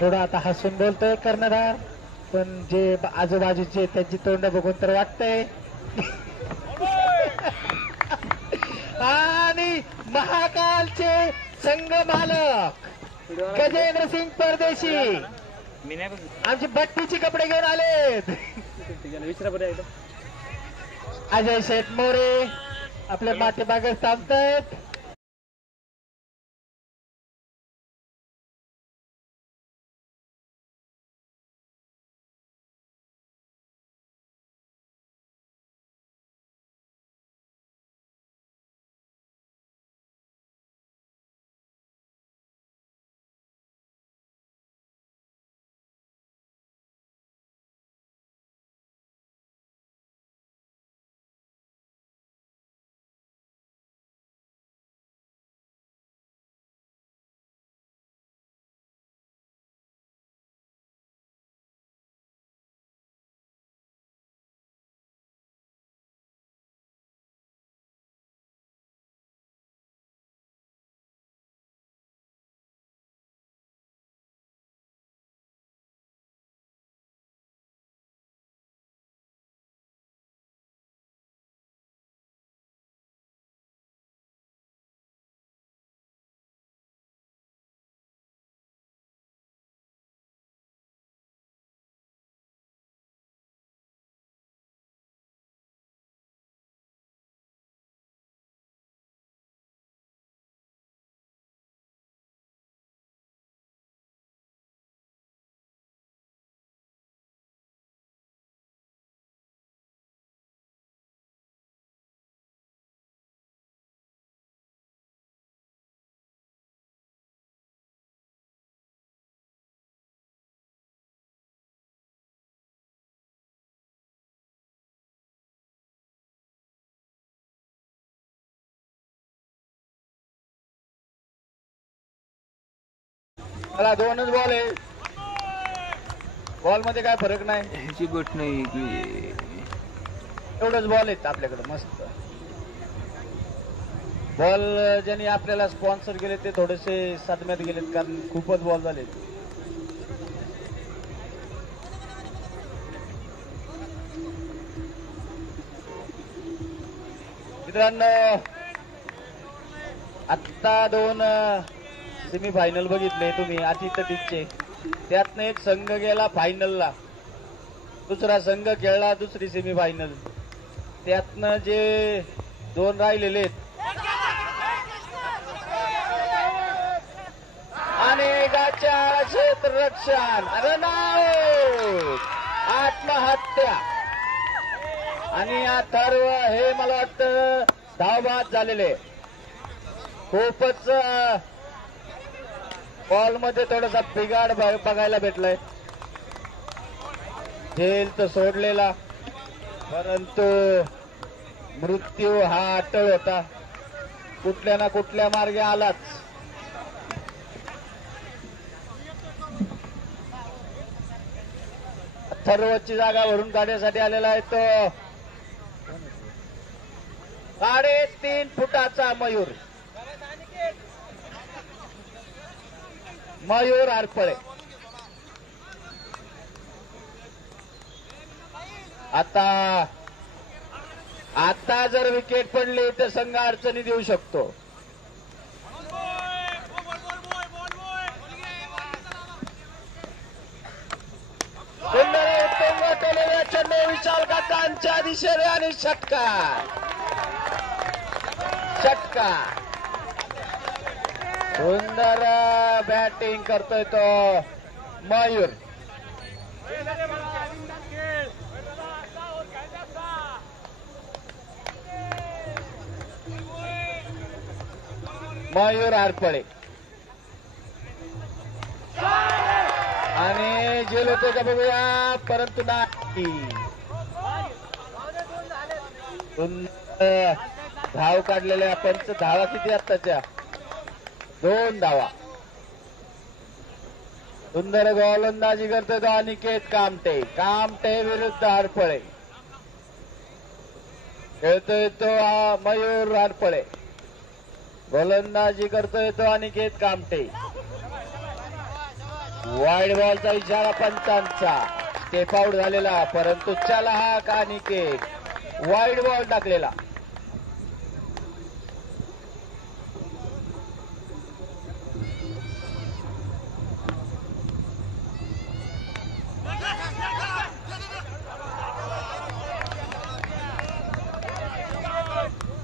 थोडा आता हसून बोलतोय कर्णधार, पण जे आजूबाजूचे त्यांची तोंड बघून तर वाटतंय. आणि महाकालचे संघ मालक गजेंद्र सिंग परदेशी आमची बट्टीचे कपडे घेऊन आलेत. अजय शेठ मोरे आपल्या पाठीमागे थांबतायत. मला दोनच बॉल आहे. बॉल मध्ये काय फरक नाही. ह्याची गोष्ट नाही की एवढंच बॉल आहेत आपल्याकडे. मस्त बॉल ज्यांनी आपल्याला स्पॉन्सर केले ते थोडेसे सदम्यात गेलेत, कारण खूपच बॉल झाले. मित्रांनो, आत्ता दोन सेमी फायनल बघितले तुम्ही आतिथ्य टीमचे. त्यातनं एक संघ गेला फायनलला, दुसरा संघ खेळला दुसरी सेमी फायनल. त्यातनं जे दोन राहिलेले अनेकाच्या क्षेत्ररक्षण आत्महत्या आणि अथर्व हे मला वाटतं धावबाद झालेले. खूपच बॉल मध्ये थोडासा बिघाड बघायला भेटलाय. झेल तर सोडलेला, परंतु मृत्यू हा अटळ होता. कुठल्या ना कुठल्या मार्गे आलाच. अथर्वची जागा भरून काढण्यासाठी आलेला आहे तो 3.5 फुटाचा मयूर आरपळे. आता जर विकेट पडली तर संघ अडचणी देऊ शकतो. सुंदर उत्तम केलेल्या चेंडू विशाल काकांच्या दिशेने आणि षटकार. सुंदर बॅटिंग करतोय तो मयूर. आरपळे आणि जेल होते का बघूया, परंतु नाही. धाव काढलेल्या पंच धावा किती आत्ताच्या 2 धावा. सुंदर गोलंदाजी करतोय तो अनिकेत कामटे विरुद्ध आरपळे. खेळतोय तो मयूर आरपळे. गोलंदाजी करतोय तो अनिकेत कामटे. वाईड बॉलचा इशारा पंचांचा. स्टेप आउट झालेला, परंतु चला हा का अनिकेत वाईड बॉल टाकलेला.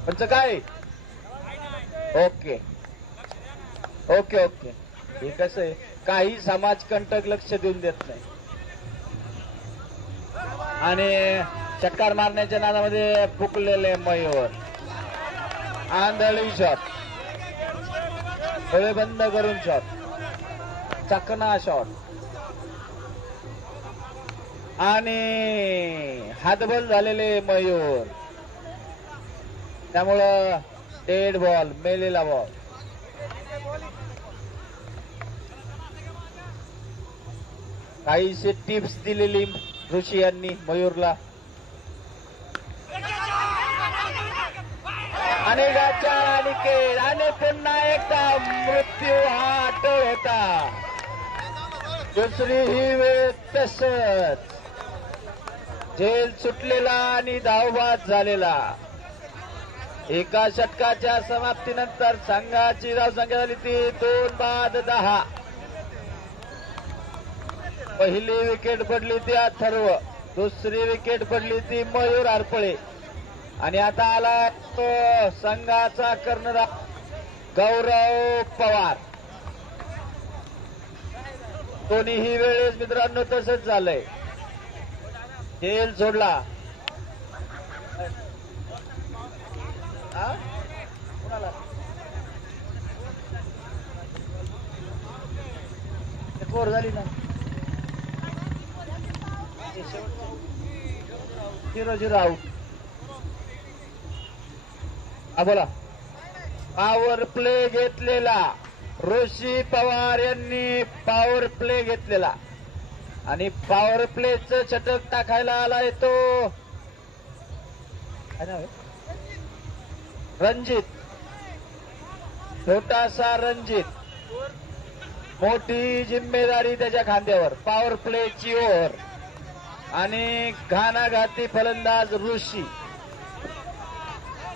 पंच काय? Okay okay okay. हे कसं आहे, काही समाजकंटक लक्ष देऊन देत नाही आणि चक्कर मारण्याच्या नादामध्ये फुकलेले मयूर. आंधळी शॉट, डोळे बंद करून शॉट, चकना शॉट आणि हातबल झालेले मयूर. त्यामुळं डेड बॉल, मेलेला बॉल. काहीशी टिप्स दिलेली ऋषी यांनी मयूरला. अनेकाच्या अनिकेत आणि पुन्हा एकदा मृत्यू हा अटळ होता. दुसरी ही वेळ तसंच झेल सुटलेला आणि धावबाद झालेला. एका षटकाच्या समाप्तीनंतर संघाची धावसंख्या झाली ती 2-10. पहिली विकेट पडली ती अथर्व, दुसरी विकेट पडली ती मयूर आरपळे आणि आता आला तो संघाचा कर्णधार गौरव पवार. दोन्ही वेळेस मित्रांनो तसंच झालंय. झेल सोडला. फोर झाली ना. 0-0 आउट. हा बोला. पॉवर प्ले घेतलेला ऋषी पवार यांनी पॉवर प्ले घेतलेला आणि पॉवर प्लेचं षटक टाकायला आलाय तो रणजित. छोटासा रणजित, मोठी जिम्मेदारी त्याच्या खांद्यावर. पॉवर प्लेची ओव्हर आणि घाणाघाती फलंदाज ऋषी.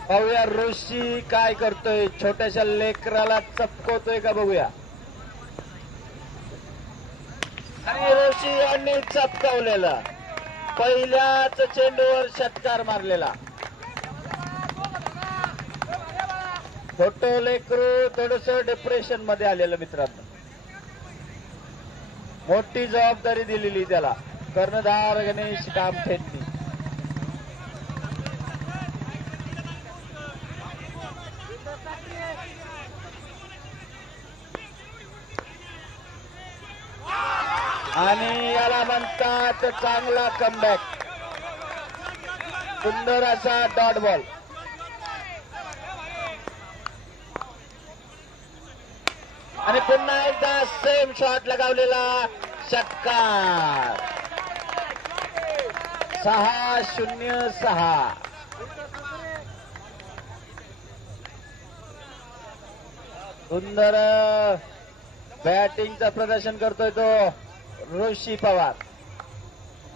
पाहूया ऋषी काय करतोय. छोट्याशा लेकराला चपकवतोय का बघूया. आणि ऋषी यांनी चपकावलेला. पहिल्याच चेंडूवर षटकार मारलेला. छोटं लेकरू थोडस डिप्रेशन मध्ये आलेलं मित्रांनो. मोठी जबाबदारी दिलेली त्याला कर्णधार गणेश कामठेंनी. आणि याला म्हणतात चांगला कमबॅक. सुंदर असा डॉट बॉल. आणि पुन्हा एकदा सेम शॉट लगावलेला. षटकार. 6-0-6. सुंदर बॅटिंगचं प्रदर्शन करतोय तो ऋषी पवार.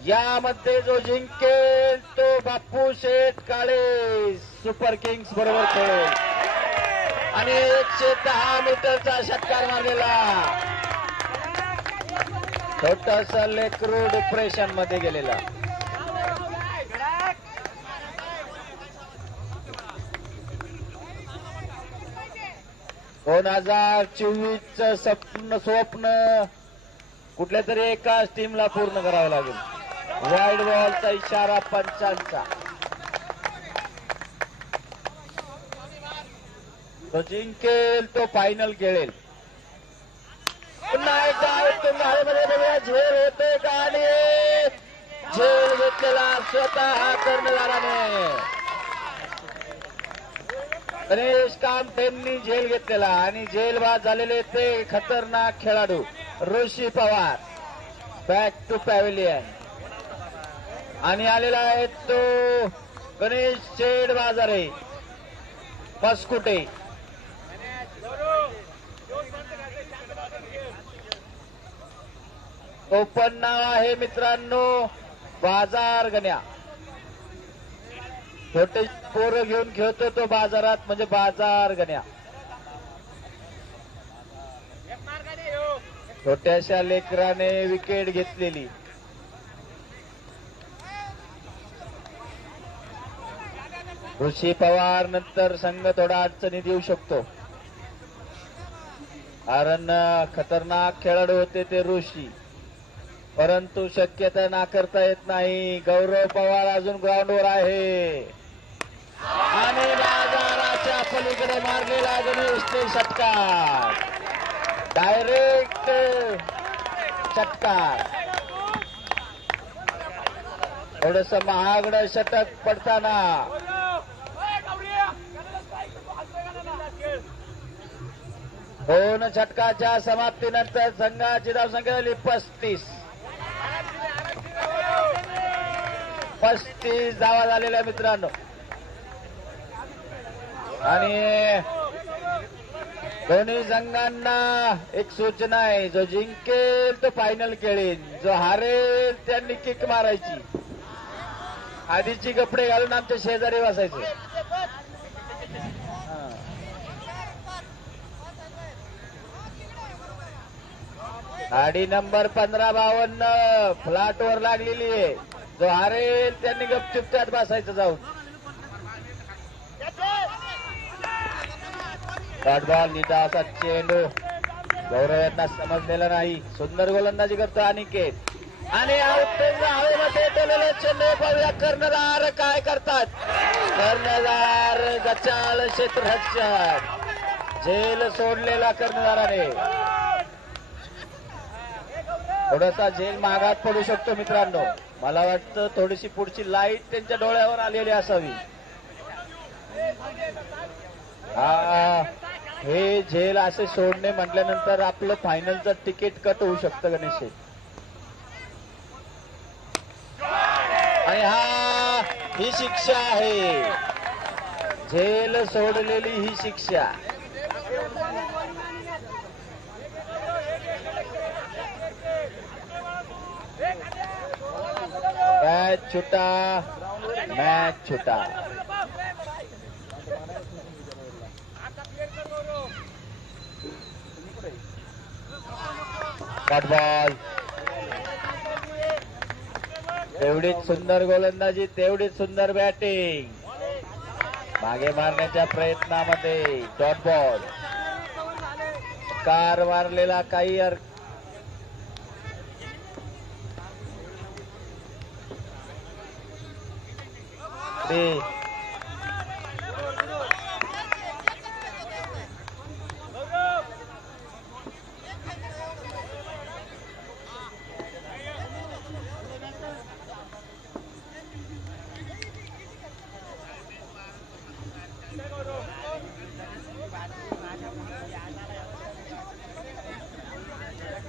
यामध्ये जो जिंकेल तो बापू शेठ काळे सुपर किंग्स बरोबर खेळेल. आणि 110 मीटरचा षटकार मारलेला. छोटासा लेकरू डिप्रेशन मध्ये गेलेला. दोन 2024चं स्वप्न कुठल्या तरी एकाच टीमला पूर्ण करावं लागेल. वाईड बॉलचा इशारा पंचांचा. तो जिंकेल तो फायनल खेळेल. पुन्हा एकदा तुम्हाला बघूया झेल होते का. आणि झेल घेतलेला स्वतः कर्णधाराने. गणेश कामठेंनी झेल घेतलेला आणि झेल बाद झालेले ते खतरनाक खेळाडू Rishi Pawar. Back to pavilion. आणि आलेला आहे तो गणेश शेठ बाजारे मस्कुटे. ओपन नाव आहे मित्रांनो, बाजार गण्या. छोटे पोरं घेऊन खेळतो तो बाजारात, म्हणजे बाजार गण्या. छोट्याशा लेकराने विकेट घेतलेली. ऋषी पवार नंतर संघ थोडा अडचणीत येऊ शकतो, कारण खतरनाक खेळाडू होते ते ऋषी, परंतु शक्यता नाकारता येत नाही. गौरव पवार अजून ग्राउंडवर आहे आणि बाजाराच्या पलीकडे मारलेला गणेशने षटकार, डायरेक्ट षटकार. थोडस महागडं षटक पडताना दोन षटकाच्या समाप्तीनंतर संघाची धावसंख्या झाली 35 धावा झालेल्या मित्रांनो. आणि दोन्ही संघांना एक सूचना आहे, जो जिंकेल तो फायनल खेळेल, जो हारेल त्यांनी किक मारायची. आधीची कपडे घालून आमच्या शेजारी बसायचे. गाडी नंबर 1552 फ्लॅटवर लागलेली आहे. जो हारेल त्यांनी गपचूप त्यात बसायचं जाऊन. डॉट बॉल नीता असा चेंडू गौरव यांना समजलेला नाही. सुंदर गोलंदाजी करतो अनिकेत आणि हवेमध्ये टोलेले चेंडू पाहूया. कर्णधार काय करतात. कर्णधार गचाळ क्षेत्ररक्षक, झेल सोडलेला कर्णधाराने. थोडासा झेल मागात पडू शकतो मित्रांनो. मला वाटतं थोडीशी पुढची लाईट त्यांच्या डोळ्यावर आलेली असावी. हे झेल असे सोडणे म्हटल्यानंतर आपलं फायनलचं तिकीट कट होऊ शकतं गणेश. आणि ही शिक्षा आहे, झेल सोडलेली ही शिक्षा. मॅच छुटा, मॅच छुटा. Dot ball. तेवढीच सुंदर गोलंदाजी, तेवढीच सुंदर बॅटिंग. मागे मारण्याच्या प्रयत्नामध्ये डॉट बॉल. कार मारलेला काही अर्थ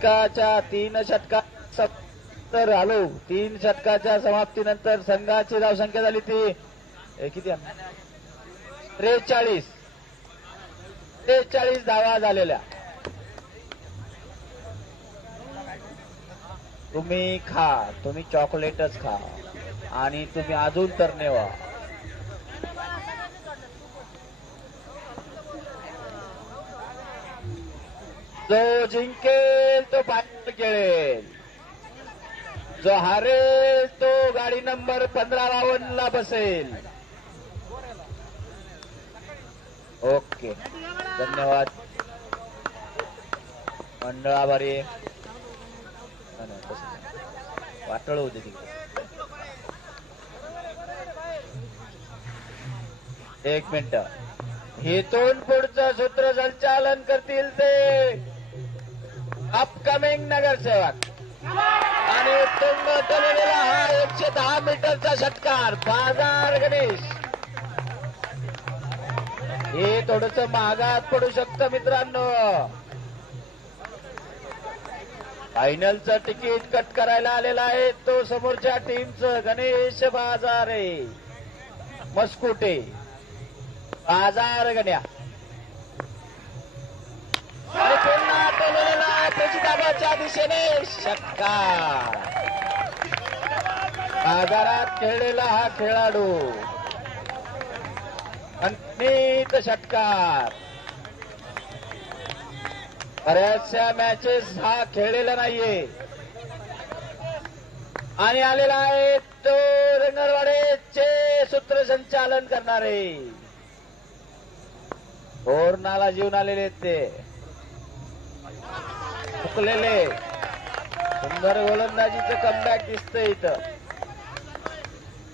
षटकाच्या 3 षटका 70 आलो. 3 षटकाच्या समाप्तीनंतर संघाची धावसंख्या झाली ती किती 43 धावा झालेल्या. तुम्ही खा, तुम्ही चॉकलेटच खा आणि तुम्ही अजून तर नेवा. जो जिंकेल तो फायनल खेळेल, जो हारेल तो गाडी नंबर 1552 बसेल. ओके, धन्यवाद मंडळ, आभारी. वाटळ होते तिकडे. 1 मिनिट. हेतून पुढचं सूत्र संचालन करतील ते अपकमिंग नगरसेवक. आणि उत्तुंग टोलेला हा 110 मीटरचा षटकार बाजार गणेश. हे थोडस महागात पडू शकतं मित्रांनो. फायनलचं तिकीट कट करायला आलेला आहे तो समोरच्या टीमचं गणेश बाजारे मस्कुटे. बाजार गण्या आणि पुन्हा टोलेला प्रचिताबाच्या दिशेने षटकार. बाजारात खेळलेला हा खेळाडू अनेक षटकार. बऱ्याचशा मॅचेस हा खेळलेला नाहीये आणि आलेला आहे तो रंगरवाडेचे सूत्रसंचालन करणारे ओरणाला जीवन आलेले ते चुकलेले. सुंदर गोलंदाजीचं कमबॅक दिसतंय इथं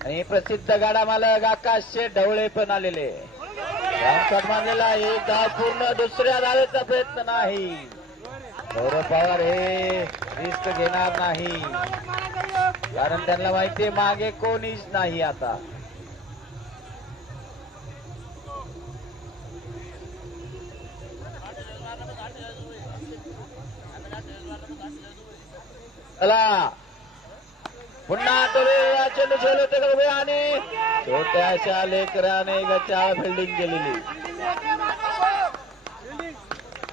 आणि प्रसिद्ध गाडा मालक आकाश ढवळे पण आलेले. शॉट मारलेला एक धाव पूर्ण. दुसऱ्या धावेचा प्रयत्न नाही. गौरव पवार हे रिस्क घेणार नाही कारण त्यांना माहितीये मागे कोणीच नाही. आता चला पुन्हा चेंडू खेळले ते उभे आणि छोट्याशा लेकराने गचाळ फिल्डिंग केलेली.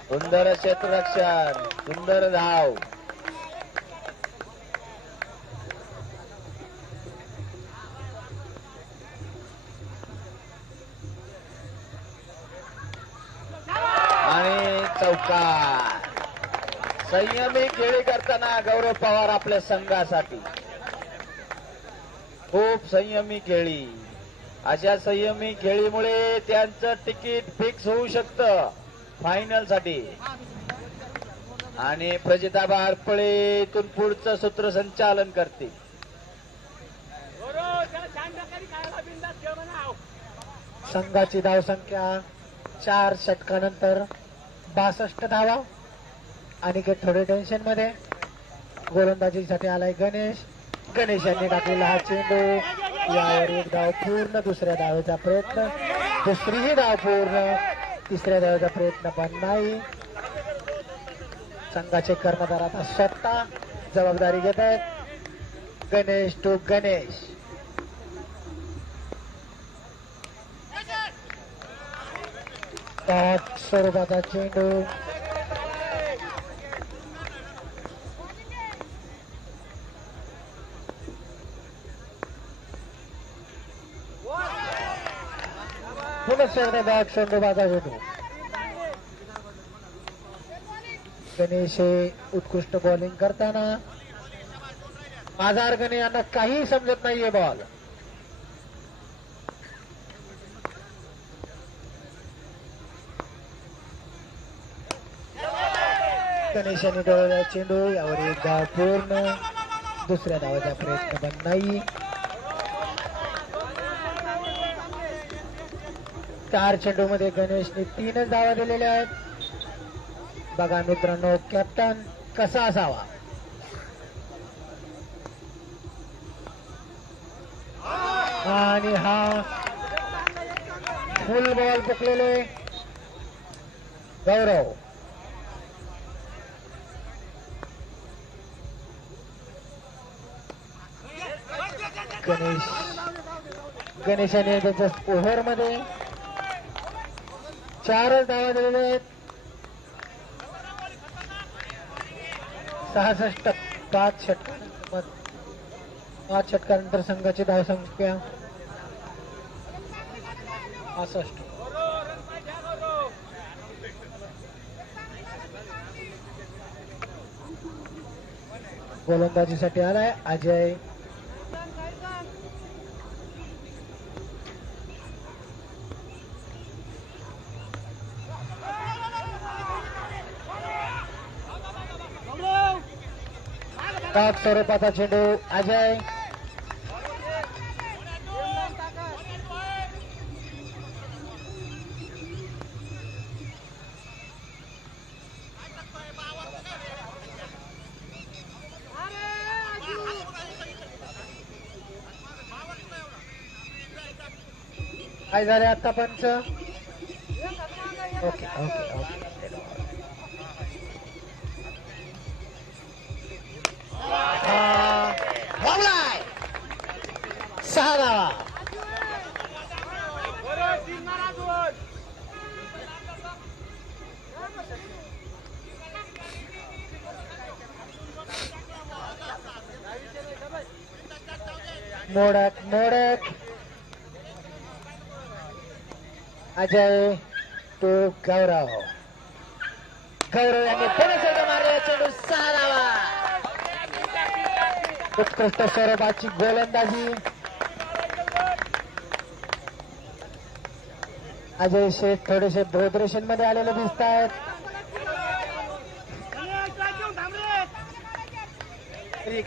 सुंदर क्षेत्ररक्षण. सुंदर धाव. आणि चौकार. संयमी खेळी करताना गौरव पवार आपल्या संघासाठी खूप संयमी खेळी. अशा संयमी खेळीमुळे त्यांचं तिकीट फिक्स होऊ शकतं फायनल साठी. आणि प्रजिताबा हरपळे इथून पुढचं सूत्रसंचालन करते. संघाची धावसंख्या 4 षटकानंतर 62 धावा. अनिकेत थोडे टेन्शन मध्ये. गोलंदाजीसाठी आलाय गणेश. गणेश यांनी टाकलेला हा चेंडू. यावर एक धाव पूर्ण. दुसऱ्या धावेचा प्रयत्न. दुसरीही धाव पूर्ण. तिसऱ्या धावेचा प्रयत्न पण नाही. संघाचे कर्णधार आता स्वतः जबाबदारी घेत आहेत. गणेश टू गणेश. स्वरूपाचा चेंडू. पुनः बॅट स्वरूपाचा चेंडू. गणेश हे उत्कृष्ट बॉलिंग करताना माझा गणे यांना काही समजत नाहीये बॉल. गणेश यांनी डोळ्याला चेंडू. यावर एक धाव पूर्ण. दुसऱ्या धावाचा प्रयत्न पण नाही. 4 चेंडू मध्ये गणेशने 3च धावा दिलेल्या आहेत. बघा मित्रांनो कॅप्टन कसा असावा. आणि हा फुल बॉल पकडलेले गौरव. गणेशाने त्याच्या ओव्हर मध्ये 4च धावा दिलेल्या आहेत. 66. 5 षटकानंतर संघाची धावसंख्या 65. गोलंदाजीसाठी आलाय अजय. टॉप स्वरूपाचा चेंडू अजय. काय झाले आता पंच. Okay okay okay. 6 धावा. मोडक मोडक अजय तो गौरव यांनी पुन्हा मारले. चेंडू 6 धावा. उत्कृष्ट स्वरूपाची गोलंदाजी अजय शेठ थोडेसे बोधरेशन मध्ये आलेले दिसत आहेत.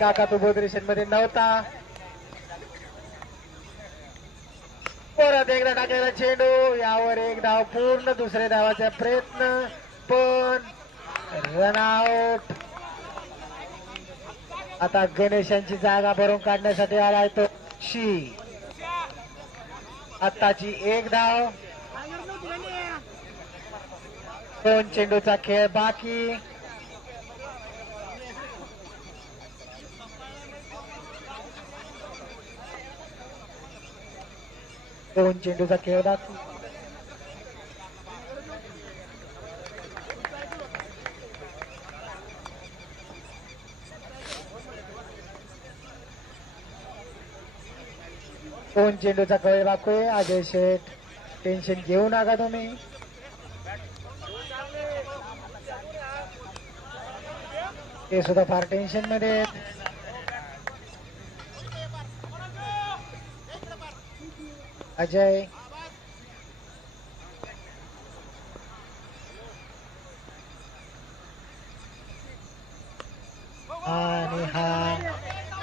काका तो बोधरेशन मध्ये नव्हता. परत एकदा टाकलेला चेंडू. यावर एक धाव पूर्ण. दुसऱ्या धावाचा प्रयत्न पण रनआउट. आता गणेशांची जागा भरून काढण्यासाठी आलाय तो शी. आताची एक धाव. 2 चेंडूचा खेळ बाकी. दोन चेंडूचा खेळ बाकी. दोन चेंडूचा खेळ बाकी. अजय शेठ टेन्शन घेऊ नका तुम्ही. ते सुद्धा फार टेन्शन मध्ये आहेत. अजय आणि हा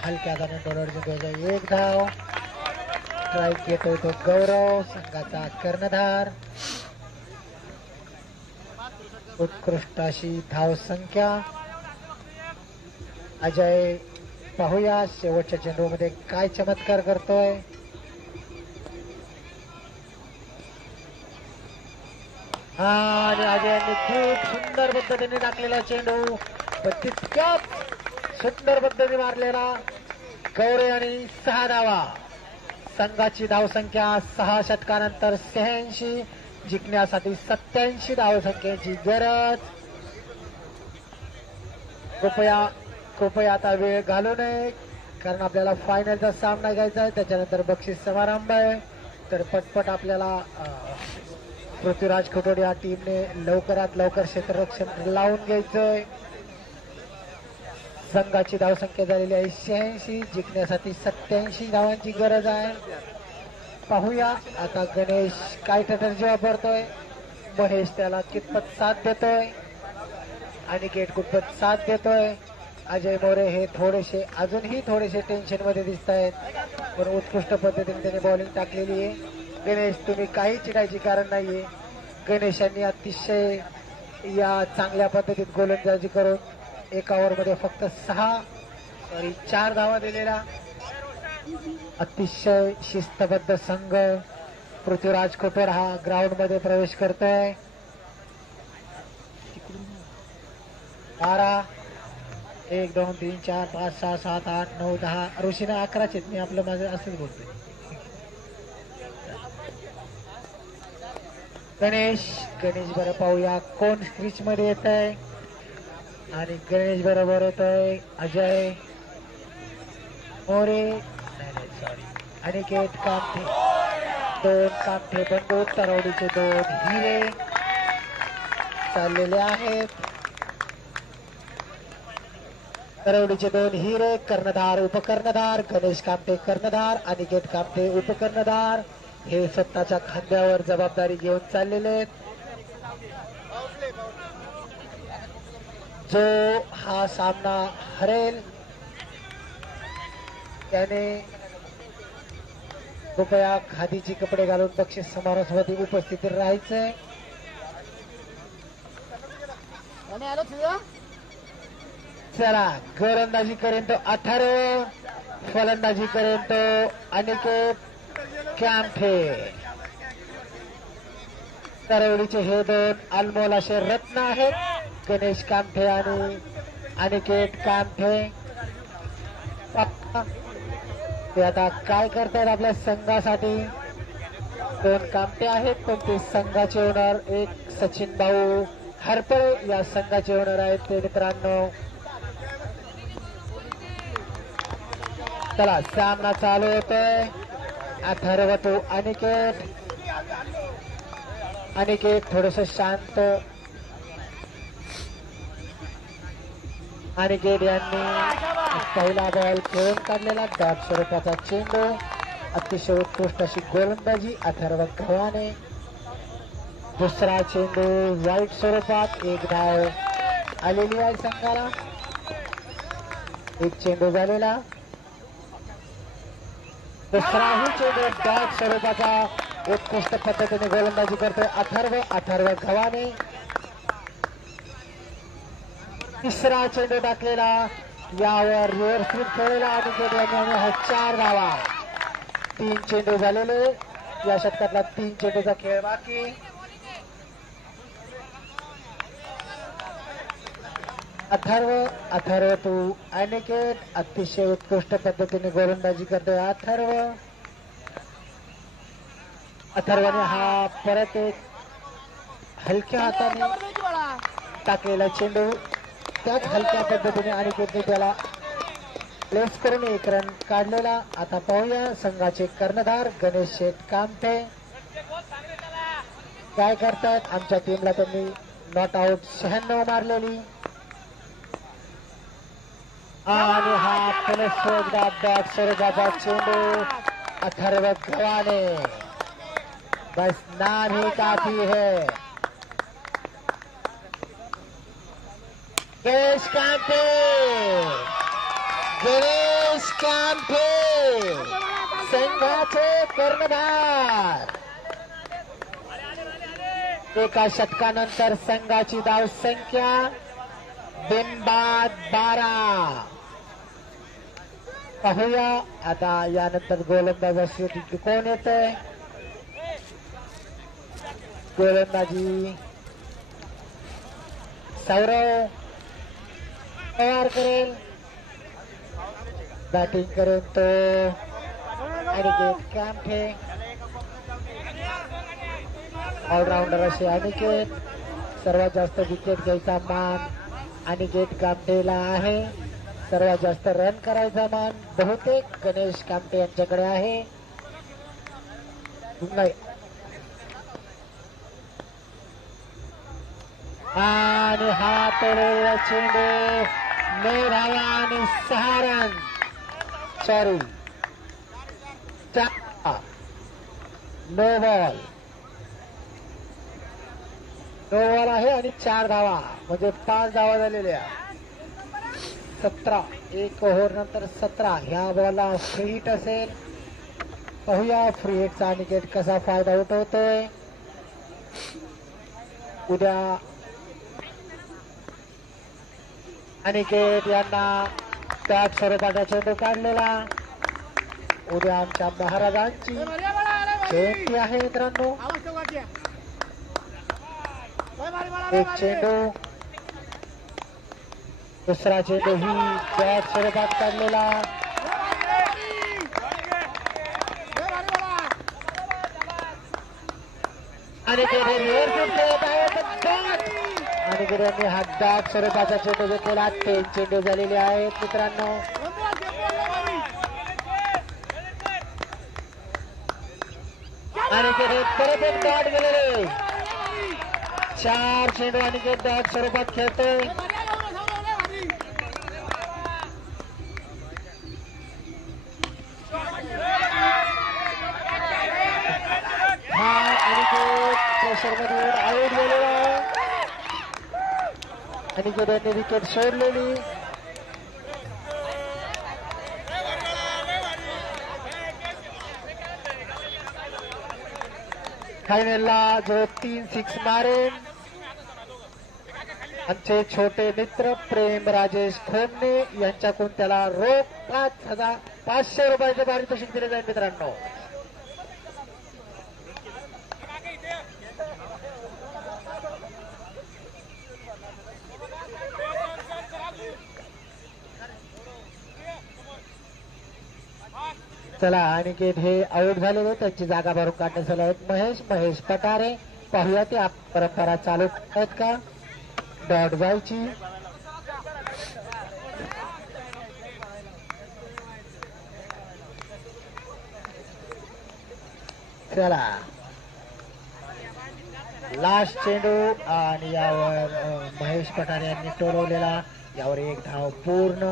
हलक्या हाताने डोळ्याची एक धाव. स्ट्राईक घेतोय तो गौरव संघाचा कर्णधार. उत्कृष्ट अशी धाव संख्या. अजय पाहूया शेवटच्या चेंडूमध्ये काय चमत्कार करतोय. आणि अजयने खूप सुंदर पद्धतीने टाकलेला चेंडू पण तितक्याच सुंदर पद्धतीने मारलेला. गौरव आणि 6 धावा. संघाची धावसंख्या 6 षटकानंतर 86. जिंकण्यासाठी 87 धावसंख्येची गरज. कृपया आता वेळ घालू नये कारण आपल्याला फायनलचा सामना घ्यायचा आहे. त्याच्यानंतर बक्षीस समारंभ आहे. तर पटपट आपल्याला पृथ्वीराज खोटोडे या टीमने लवकरात लवकर क्षेत्ररक्षण लावून घ्यायचंय. संघाची धावसंख्या झालेली आहे 86. जिंकण्यासाठी 87 धावांची गरज आहे. पाहूया आता गणेश काय स्ट्रॅटेजी वापरतोय. महेश त्याला कितपत साथ देतोय. अनिकेत कितपत साथ देतोय. अजय मोरे हे अजूनही थोडेसे टेन्शन मध्ये दिसत आहेत पण उत्कृष्ट पद्धतीने त्याने बॉलिंग टाकलेली आहे. गणेश तुम्ही काही चिडायची कारण नाहीये. गणेशांनी अतिशय या चांगल्या पद्धतीत गोलंदाजी करून एका ओव्हरमध्ये फक्त 4 धावा दिलेला अतिशय शिस्तबद्ध संघ पृथ्वीराज कोटर हा ग्राउंड मध्ये प्रवेश करतोय. 12 1 2 3 4 5 6 7 8 9 10 ऋषीना 11 मी आपलं माझं असंच बोलतोय. गणेश बरं पाहूया कोण स्क्रीच मध्ये येत आहे. आणि गणेश बरोबर येत आहे अजय मोरे सॉरी अनिकेत कामठे. 2 कामठे बंडू तरवडीचे 2 हिरे चाललेले आहेत. तरवडीचे 2 हिरे. कर्णधार उपकर्णधार. गणेश कामठे कर्णधार. अनिकेत कामठे उपकर्णधार. हे स्वतःच्या खांद्यावर जबाबदारी घेऊन चाललेले आहेत. जो हा सामना हरेल त्याने कृपया खादीचे कपडे घालून बक्षीस समारोहामध्ये उपस्थित राहायचंय. चला गोलंदाजी करेन तो 18. फलंदाजी करेन तो अनिकेत कामठे. तरवडीचे हे 2 अनमोल असे रत्न आहेत. गणेश कामठे आणि अनिकेत कामठे. ते आता काय करतायत आपल्या संघासाठी. 2 कामठे आहेत पण ते संघाचे ओनर. एक सचिन भाऊ हरपळे या संघाचे ओनर आहेत ते मित्रांनो. चला सामना चालू होतोय. अथर्व तो अनिकेत थोडस शांत. अनिकेत यांनी पहिला बॉल खेळून काढलेला डॉट स्वरूपाचा चेंडू. अतिशय उत्कृष्ट अशी गोलंदाजी अथर्व गव्हाणे. दुसरा चेंडू वाईट स्वरूपात. एक धाव आलेली आहे संघाला. एक चेंडू झालेला. दुसराही चेंडू डॉट स्वरूपाचा. उत्कृष्ट पद्धतीने गोलंदाजी करतोय अथर्व गव्हाणे. तिसरा चेंडू टाकलेला. यावर व्यवस्थित खेळलेला अनिकेत यांनी 4 धावा. 3 चेंडू झालेले. या षटकातला 3 चेंडूचा खेळ बाकी. अथर्व तू अनिकेत अतिशय उत्कृष्ट पद्धतीने गोलंदाजी करतोय अथर्वने हा परत एक हलक्या हाताने टाकलेला चेंडू. त्याच हलक्या पद्धतीने अनिकेतने त्याला प्लेस करून 1 रन काढलेला. आता पाहूया संघाचे कर्णधार गणेश शेठ कामठे काय करतात. आमच्या टीमला त्यांनी नॉट आउट 96 मारलेली. आणि हा पुनः एकदा डॉट स्वरूपाचा चेंडू अथर्व गव्हाणे. बस नाम ही काफी है. गणेश कामठे संघाचे कर्णधार. एका षटकानंतर संघाची धाव संख्या बिनबाद 12. पाहूया आता यानंतर गोलंदाजी कोण येतंय. गोलंदाजी सौरव तयार करेल. बॅटिंग करेल तो अनिकेत कामठे. ऑलराऊंडर असे अनिकेत. सर्वात जास्त विकेट घ्यायचा मान अनिकेत कामठेला आहे. सर्वात जास्त रन करायचा मान बहुतेक गणेश कामठे यांच्याकडे आहे. आणि हा तोडलेला चेंडू 9 धावा आणि 6 रन. सॉरी 9 बॉल आहे आणि 4 धावा म्हणजे 5 धावा झालेल्या. 17 एक ओव्हर नंतर 17. ह्या बॉलला फ्री हिट असेल. पाहूया फ्री हिटचा अनिकेत कसा फायदा उठवतोय. उद्या अनिकेत यांना त्याच स्वरूपाचा चेंडू काढलेला. उद्या आमच्या महाराजांची जयंती आहे मित्रांनो. एक चेंडू. दुसरा चेंडू ही त्याच स्वरूपात काढलेला. अनिकेत यांनी हा डॉट स्वरूपाचा चेंडू घेतलेला. 3 चेंडू झालेले आहेत मित्रांनो. अनिकेत परत एक डॉट गेलेले. 4 चेंडू अनिकेत डॉट स्वरूपात खेळतोय. हा अनिकेत प्रेशरमध्ये आउट गेलेला आहे. अनिकेत यांनी विकेट सोडलेली. फायनलला जो 3 सिक्स मारेन आमचे छोटे मित्र प्रेम राजेश खोमने यांच्याकडून त्याला रोख 5,500 रुपयाचे पारितोषिक दिले जाईल मित्रांनो. चला अनिकेत हे आउट झालेले. त्यांची जागा भरून काढण्यात आहेत महेश पटारे. पाहूया ते परंपरा चालू आहेत का. डॉट जायची. चला लास्ट चेंडू आणि यावर महेश पठारे यांनी टोलवलेला. यावर एक धाव पूर्ण.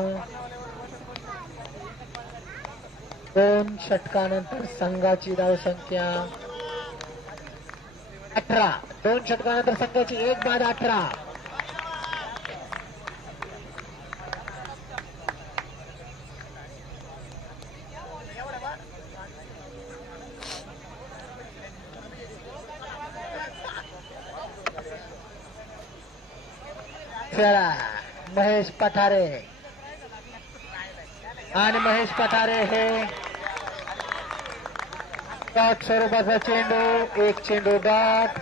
2 षटकानंतर संघाची धावसंख्या 18. 2 षटकानंतर संघाची 1/18. चला महेश पठारे आणि महेश पठारे हे डॉट स्वरूपाचा चेंडू. एक चेंडू डॉट.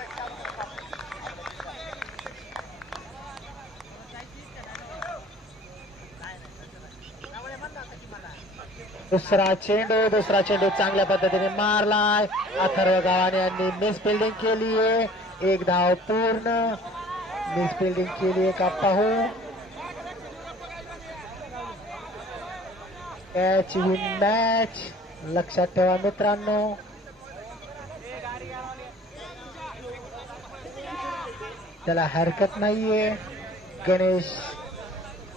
दुसरा चेंडू चांगल्या पद्धतीने मारलाय. अथर्व गावाने यांनी मिस फिल्डिंग केली आहे. एक धाव पूर्ण. मिस फिल्डिंग केली का पाहू. Catch win match. लक्षात ठेवा मित्रांनो. त्याला हरकत नाहीये. गणेश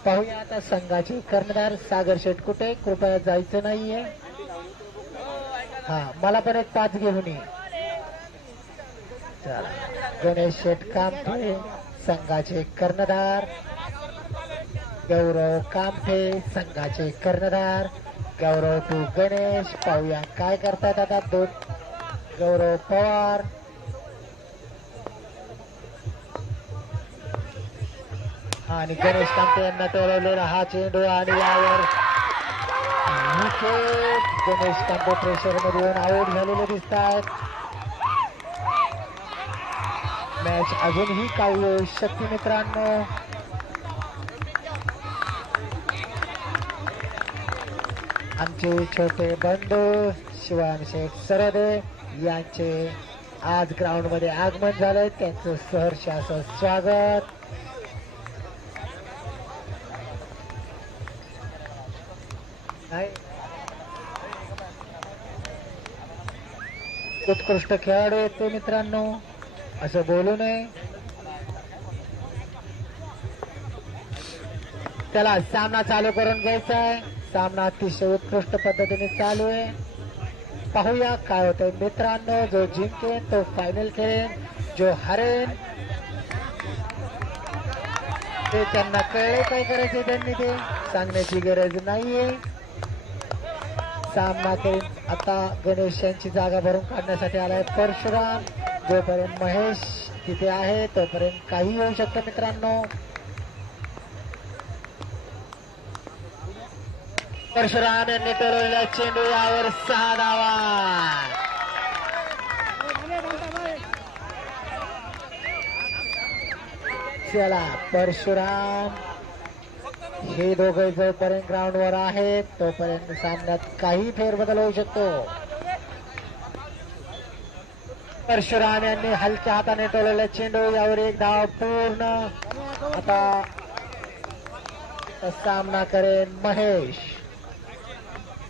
पाहूया आता संघाचे कर्णधार सागर शेठ कुठे. कृपया जायचं नाहीये. हा मला पण एक 5 घेऊन ये. चला गणेश शेठ कामठे संघाचे कर्णधार. गौरव कामठे संघाचे कर्णधार. गौरव टू गणेश. पाहूया काय करतात आता. 2 गौरव पवार. आणि गणेश कामठे यांना टोलवलेला हा चेंडू आणि यावर गणेश कामठे प्रेशर मध्ये येऊन आउट झालेले दिसत आहेत. मॅच अजूनही काही येऊ शकते मित्रांनो. आमचे छोटे बंधू शिवान शेख सरदे यांचे आज ग्राउंड मध्ये आगमन झाले. त्यांचं सहर्ष असं स्वागत. उत्कृष्ट खेळाडू येतो मित्रांनो असं बोलू नये. त्याला सामना चालू करून घ्यायचा आहे. सामना अतिशय उत्कृष्ट पद्धतीने चालू आहे. पाहूया काय होतंय मित्रांनो. जो जिंकेन तो फायनल खेळेन. जो हरेन ते त्यांना कळले काय करायचे. त्यांनी ते सांगण्याची गरज नाहीये. सामना करून आता गणेश यांची जागा भरून काढण्यासाठी आलाय परशुराम. जोपर्यंत महेश तिथे आहे तोपर्यंत काही होऊ शकतं मित्रांनो. परशुराम यांनी टोलवलेला चेंडू यावर 6 धावा. चला परशुराम हे दोघे जोपर्यंत ग्राउंडवर आहेत तोपर्यंत सामन्यात काही फेरबदल होऊ शकतो. परशुराम यांनी हलक्या हाताने टोलवलेला चेंडू यावर एक धाव पूर्ण. आता सामना करेन महेश.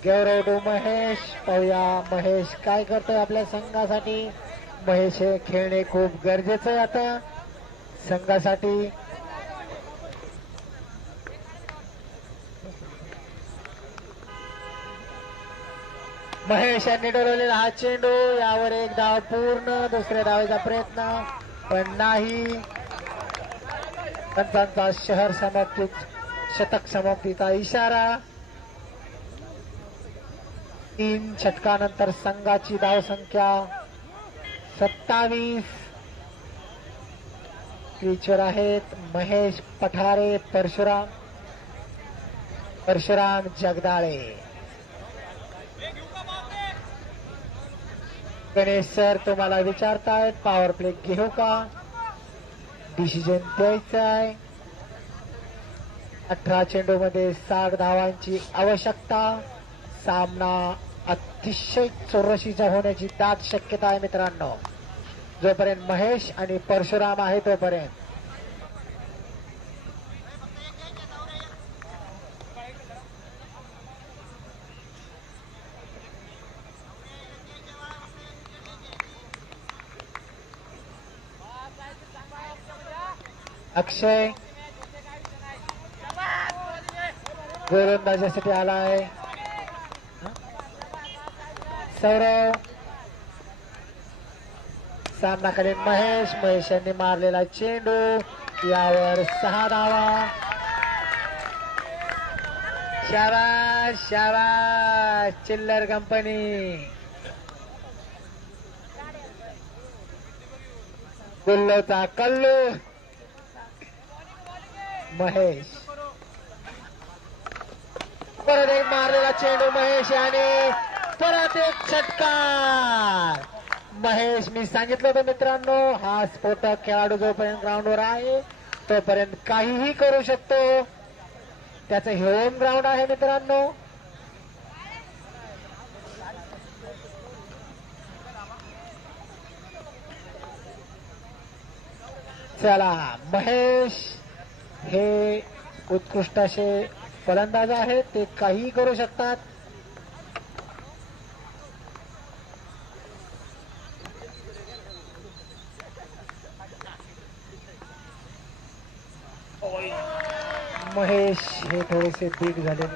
गौरव टू महेश. पाहूया महेश काय करतोय आपल्या संघासाठी. महेश हे खेळणे खूप गरजेचं आहे आता संघासाठी. महेश यांनी टोलवलेला हा चेंडू यावर एक धाव पूर्ण. दुसऱ्या धावेचा प्रयत्न पण नाही. पंचांचा शहर समाप्तीत शतक समाप्तीचा इशारा. 3 षटकानंतर संघाची धावसंख्या 27. पिचवर आहेत महेश पठारे, परशुराम जगदाळे. गणेश सर तुम्हाला विचारतायत पॉवर प्ले घेऊ का. डिसिजन द्यायचा आहे. 18 चेंडू मध्ये 60 धावांची आवश्यकता. सामना अतिशय चौरशीचा होण्याची दाट शक्यता आहे मित्रांनो. जोपर्यंत महेश आणि परशुराम आहे तोपर्यंत. अक्षय गोलंदाजीसाठी आलाय. सौरव सामनाकडे महेश यांनी मारलेला चेंडू यावर 6 धावा. शाबाश शाबाश चिल्लर कंपनी. गुल्लोचा कल्लू महेश. परत एक मारलेला चेंडू महेश आणि परत एक षटकार. महेश मी सांगितलं होतं मित्रांनो, हा स्फोटक खेळाडू जोपर्यंत ग्राउंडवर आहे तोपर्यंत काहीही करू शकतो. त्याचं हे होम ग्राउंड आहे मित्रांनो. चला महेश हे उत्कृष्ट असे फलंदाज आहेत, ते काहीही करू शकतात. महेश हे थोडेसे बीट झाले.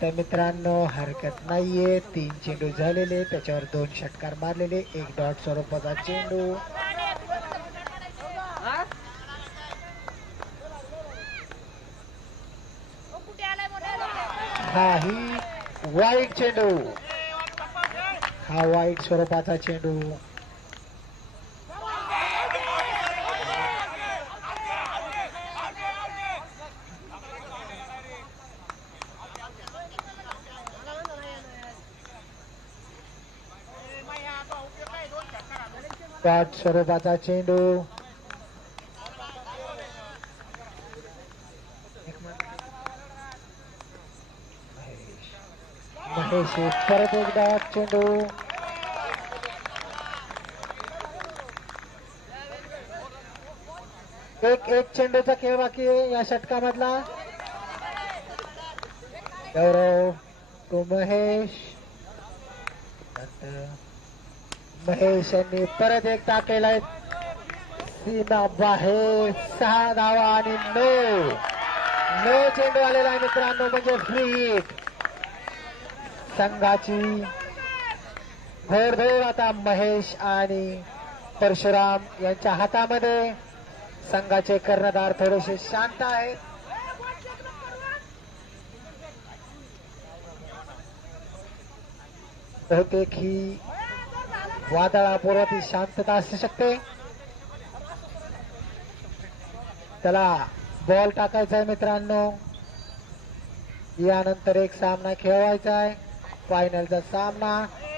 तर मित्रांनो हरकत नाहीये. 3 चेंडू झालेले, त्याच्यावर 2 षटकार मारलेले, 1 डॉट स्वरूपाचा चेंडू. हा ही वाईट चेंडू, हा वाईट स्वरूपाचा चेंडू. डॉट स्वरूपाचा चेंडू. महेश परत एक डॉट चेंडू. एक चेंडूचा खेळ बाकी आहे या षटकामधला. गौरव तो महेश. महेश यांनी परत एक टाकेला, सीमा बाहेर. 6 धावा आणि नो चेंडू आलेला आहे मित्रांनो, म्हणजे फ्री हिट. संघाची घोडदौड आता महेश आणि परशुराम यांच्या हातामध्ये. संघाचे कर्णधार थोडेसे शांत आहेत. बहुतेक ही वादळापूर्व ती शांतता असू शकते. त्याला बॉल टाकायचा आहे मित्रांनो. यानंतर एक सामना खेळवायचा आहे, फायनलचा सामना.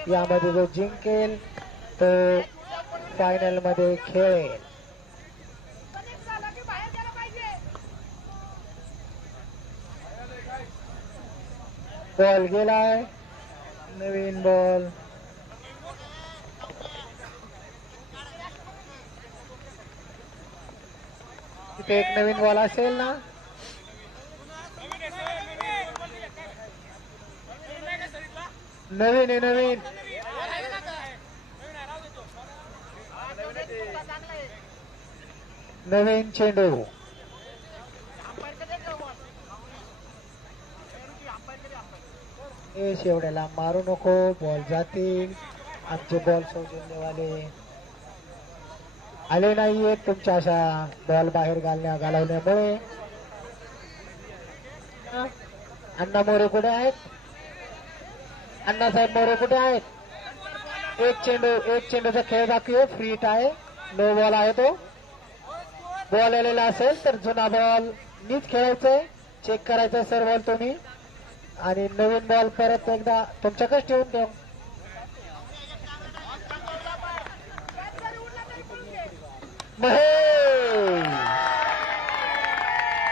यामध्ये जो जिंकेल तो फायनल मध्ये खेळेल. बॉल गेलाय, नवीन बॉल. तिथे एक नवीन बॉल असेल ना. नवीन आहे, नवीन. नवीन चेंडू. शेवड्याला मारू नको, बॉल जातील. आमचे बॉल सौजन्यवाले आले नाहीये तुमच्या अशा बॉल बाहेर घालवण्यामुळे. अण्णा मोरे कुठे आहेत? अण्णासाहेब मोरे कुठे आहेत? एक चेंडूचा खेळ बाकी आहे, फ्री हिट आहे, नो बॉल आहे. तो बॉल आलेला असेल तर जुना बॉल नीच खेळायचंय, चेक करायचं सर बॉल तुम्ही, आणि नवीन बॉल परत एकदा तुमच्याकडेच ठेवून द्या. महेश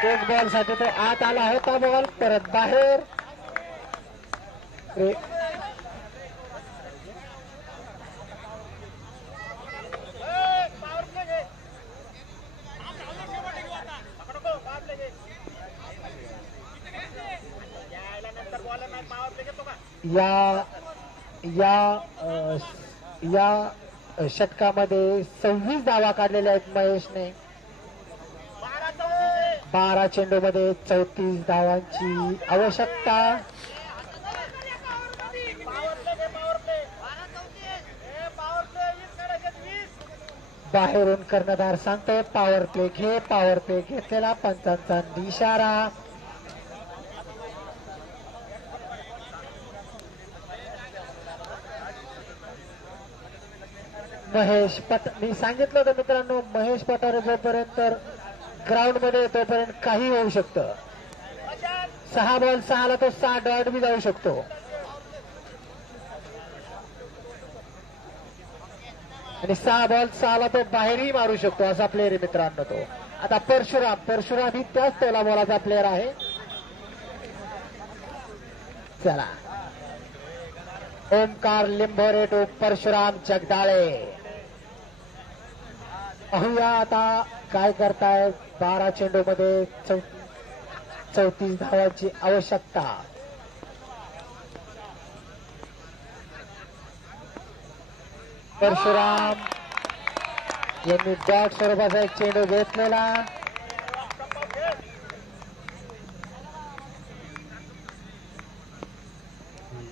एक बॉल साठी तो आत आला होता, बॉल परत बाहेर. या षटकामध्ये 26 धावा काढलेल्या आहेत महेशने. 12 चेंडूमध्ये 34 धावांची आवश्यकता. बाहेरून कर्णधार सांगतोय पॉवर प्ले घे. पॉवर प्ले घेतलेला पंचांचा इशारा. मी सांगितलं होतं मित्रांनो, महेश पठारे जोपर्यंत ग्राउंड मध्ये तोपर्यंत काही होऊ शकतं. 6 बॉल 6ला तो 6 डॉट बी जाऊ शकतो. आणि 6 बॉल 6ला तो बाहेरही मारू शकतो असा प्लेअर आहे मित्रांनो तो. आता परशुराम ही त्याच तोला बॉलाचा प्लेअर आहे. चला, ओमकार लिंबोरे टू परशुराम जगदाळे. पाहूया आता काय करताय. 12 चेंडूमध्ये 34 धावांची आवश्यकता. परशुराम यांनी बॅट स्वरूपाचा एक चेंडू घेतलेला.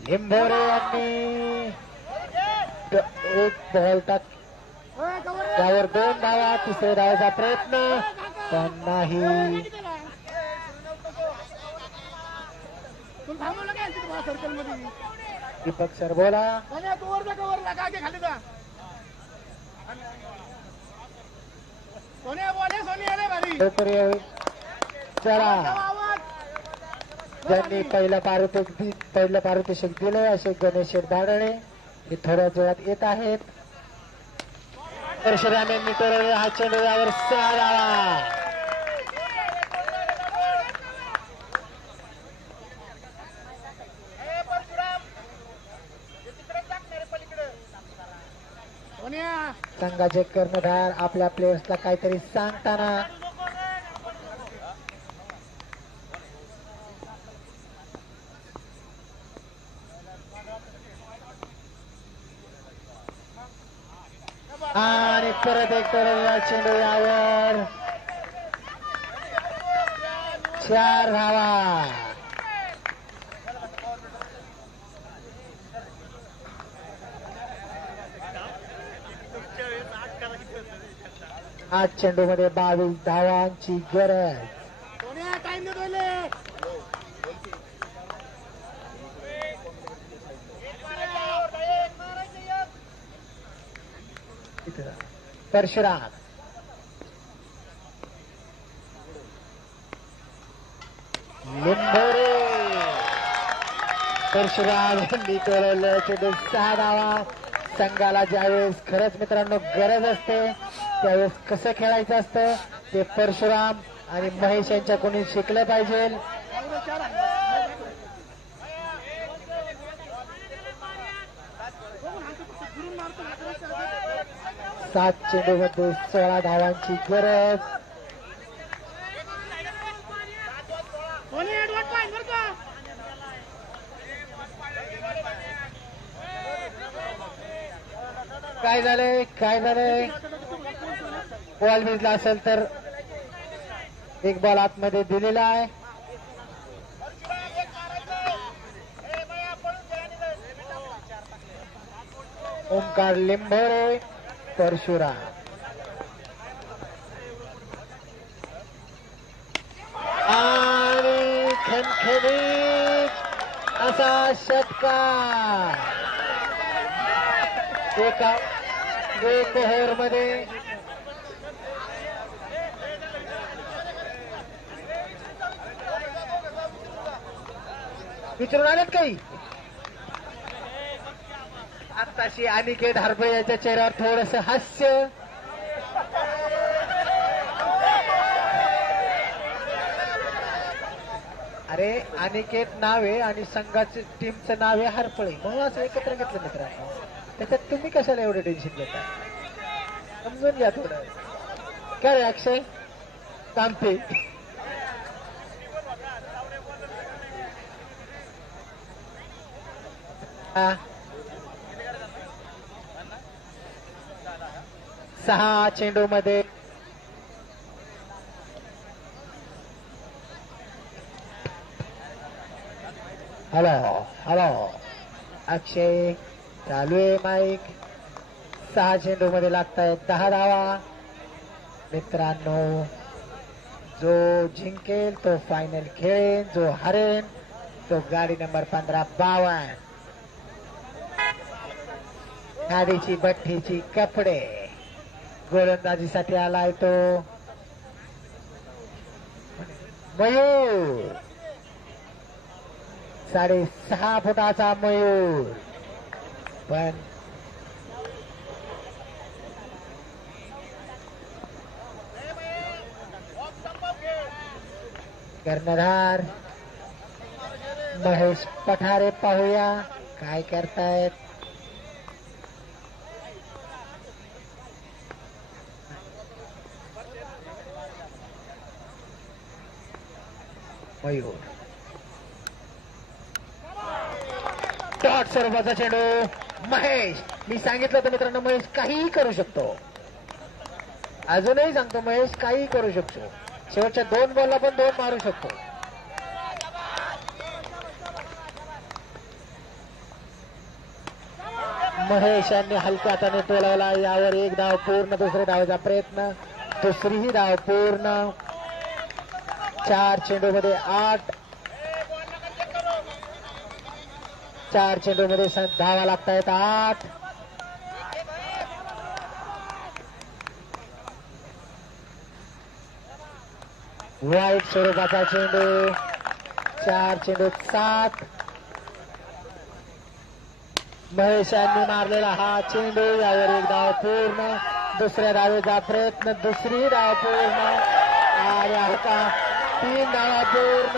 लिंबोरे यांनी एक बॉल टाक, त्यावर 2 धावा. तिसऱ्या धावाचा प्रयत्न पण नाही. दीपक सर बोला. चला, ज्यांनी पहिलं पारितोषिक दिले असे गणेश बाडळे हे थोड्या वेळात येत आहेत. परशुराम यांनी तर हा चेंडू यावर 6 धावा. संघाचे कर्णधार आपल्या प्लेयर्सला काहीतरी सांगताना आणि परत एक चेंडू यावर 4 धावा. आज चेंडूमध्ये 22 धावांची गरज. परशुराम लिंबोरे. परशुराम यांनी केलेले चेंडू 6 धावा. संघाला ज्यावेळेस खरंच मित्रांनो गरज असते त्यावेळेस कसं खेळायचं असतं ते परशुराम आणि महेश यांच्याकडून शिकलं पाहिजे. 7 चेंडूमध्ये 16 धावांची गरज. काय झालंय बॉल भिजला असेल तर एक बॉल आतमध्ये दिलेला आहे. ओमकार लिंबोरे परशुराम. आणि खणखणीत असा षटकार एका ओव्हर मध्ये. विचारून आलेत काही आत्ताशी अनिकेत हरपळे याच्या चेहऱ्यावर थोडस हास्य. अरे अनिकेत नाव आहे आणि संघाचे टीमचं नाव आहे हरपळे म्हणून असं एकत्र घेतलं मित्रांनो. त्याच्यात तुम्ही कशाला एवढं टेन्शन घेता समजून घ्या थोडं. काय रे अक्षय थांबते. 6 चेंडूमध्ये हॅलो अक्षय चालू आहे माईक. 6 चेंडूमध्ये लागतायत 10 धावा. मित्रांनो, जो जिंकेल तो फायनल खेळेल, जो हरेल तो गाडी नंबर 15 52. गाडीची बठ्ठीची कपडे गोलंदाजीसाठी आलाय तो मयूर. 6.5 फुटाचा मयूर. पण कर्णधार महेश पठारे पाहूया काय करतायत. मयूर डॉट स्वरूपाचा चेंडू. महेश, मी सांगितलं तर मित्रांनो, महेश काहीही करू शकतो. अजूनही सांगतो, महेश काहीही करू शकतो. शेवटच्या 2 बॉलला पण 2 मारू शकतो. महेश यांनी हलक्या हाताने टोलावला. यावर 1 धाव पूर्ण. दुसऱ्या धावेचा प्रयत्न, दुसरीही धाव पूर्ण. 4 चेंडूमध्ये 8. 4 चेंडूमध्ये धावा लागतायत 8. वाईट स्वरूपाचा चेंडू. 4 चेंडूत 7. महेश यांनी मारलेला हा चेंडू. यावर 1 धाव पूर्ण. दुसऱ्या धावेचा प्रयत्न, दुसरी धाव पूर्ण. आणि आता 3 धावा पूर्ण.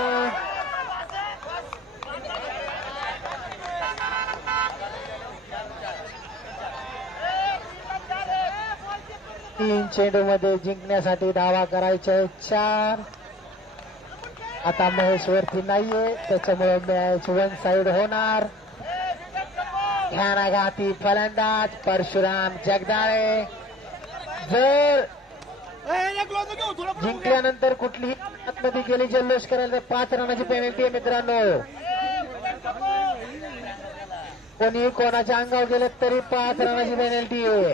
3 चेंडूमध्ये जिंकण्यासाठी धावा करायचे 4. आता महेश वरती नाहीये, त्याच्यामुळे मॅच 1 साइड होणार. ध्यानाघाती फलंदाज परशुराम जगदाळे. जर जिंकल्यानंतर कुठलीही आतमध्ये गेली जल्लोष करायला तर 5 रनाची पेनल्टी आहे मित्रांनो. कोणी कोणाच्या अंगावर गेले तरी 5 रनाची पेनल्टी आहे.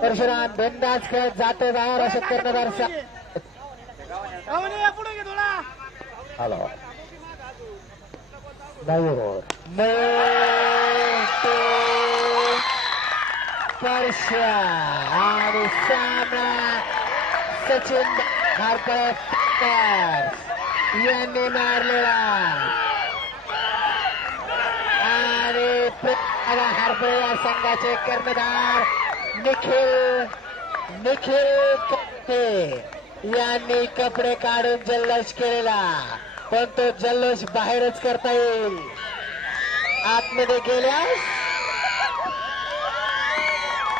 परशुराम बिनधास्त खेळत जाते बाहेर असं कर्णधार. हॅलो मयूर. परशा आणि सामना सचिन हारकर यांनी मारलेला. आणि हारपळे या संघाचे कर्णधार निखिल कप्ते यांनी कपडे काढून जल्लोष केलेला. पण तो जल्लोष बाहेरच करता येईल. आतमध्ये गेल्यास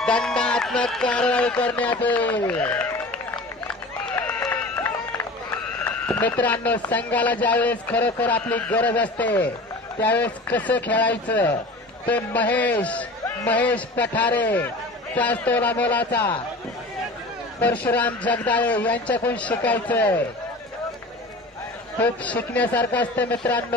दंडात्मक कारवाई करण्यात येईल. मित्रांनो, संघाला ज्यावेळेस खरोखर आपली गरज असते त्यावेळेस कसं खेळायचं ते महेश पठारे, त्याच तोला मोलाचा परशुराम जगदाळे यांच्याकडून शिकायचंय. खूप शिकण्यासारखं असतं मित्रांनो.